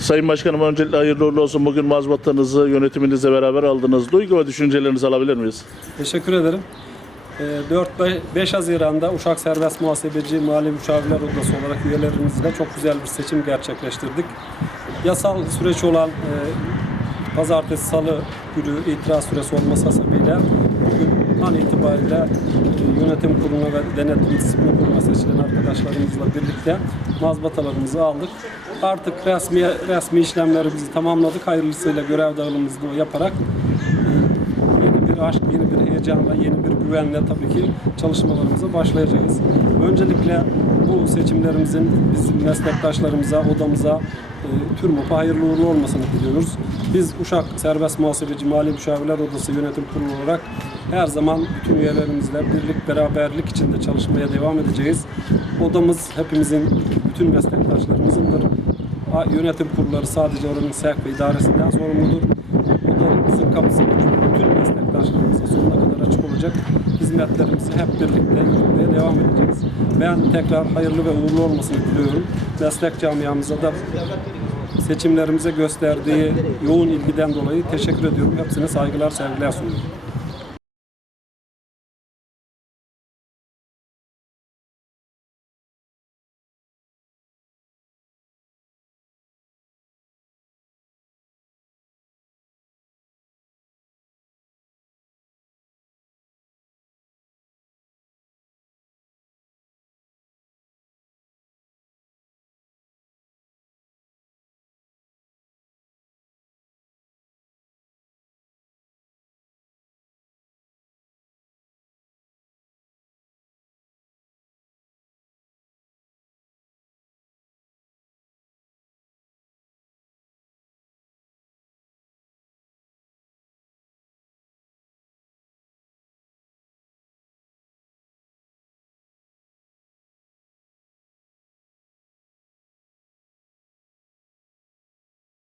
Sayın Başkanım öncelikle hayırlı uğurlu olsun. Bugün mazbatanızı yönetiminizle beraber aldınız. Duygu ve düşüncelerinizi alabilir miyiz? Teşekkür ederim. Ee, 4-5 Haziran'da Uşak Serbest Muhasebeci Mali Müşavirler Odası olarak üyelerimizle çok güzel bir seçim gerçekleştirdik. Yasal süreç olan e, pazartesi salı günü itiraz süresi olması hasebiyle itibariyle e, yönetim kuruluna ve denetim disiplin kuruluna seçilen arkadaşlarımızla birlikte mazbatalarımızı aldık. Artık resmi resmi işlemlerimizi tamamladık. Hayırlısıyla görev dağılımımızı da yaparak yeni bir aşk, yeni bir heyecanla, yeni bir güvenle tabii ki çalışmalarımıza başlayacağız. Öncelikle bu seçimlerimizin bizim meslektaşlarımıza, odamıza, e, TÜRMOP'a hayırlı uğurlu olmasını diliyoruz. Biz Uşak Serbest Muhasebeci Mali Müşavirler Odası Yönetim Kurulu olarak her zaman bütün üyelerimizle birlik, beraberlik içinde çalışmaya devam edeceğiz. Odamız hepimizin, bütün meslektaşlarımızındır. Yönetim kurulları sadece oranın sevk ve idaresinden sorumludur. Olacak. Hizmetlerimizi hep birlikte yürütmeye devam edeceğiz. Ben tekrar hayırlı ve uğurlu olmasını diliyorum. Meslek camiamıza da seçimlerimize gösterdiği yoğun ilgiden dolayı teşekkür ediyorum. Hepsine saygılar, sevgiler sunuyorum.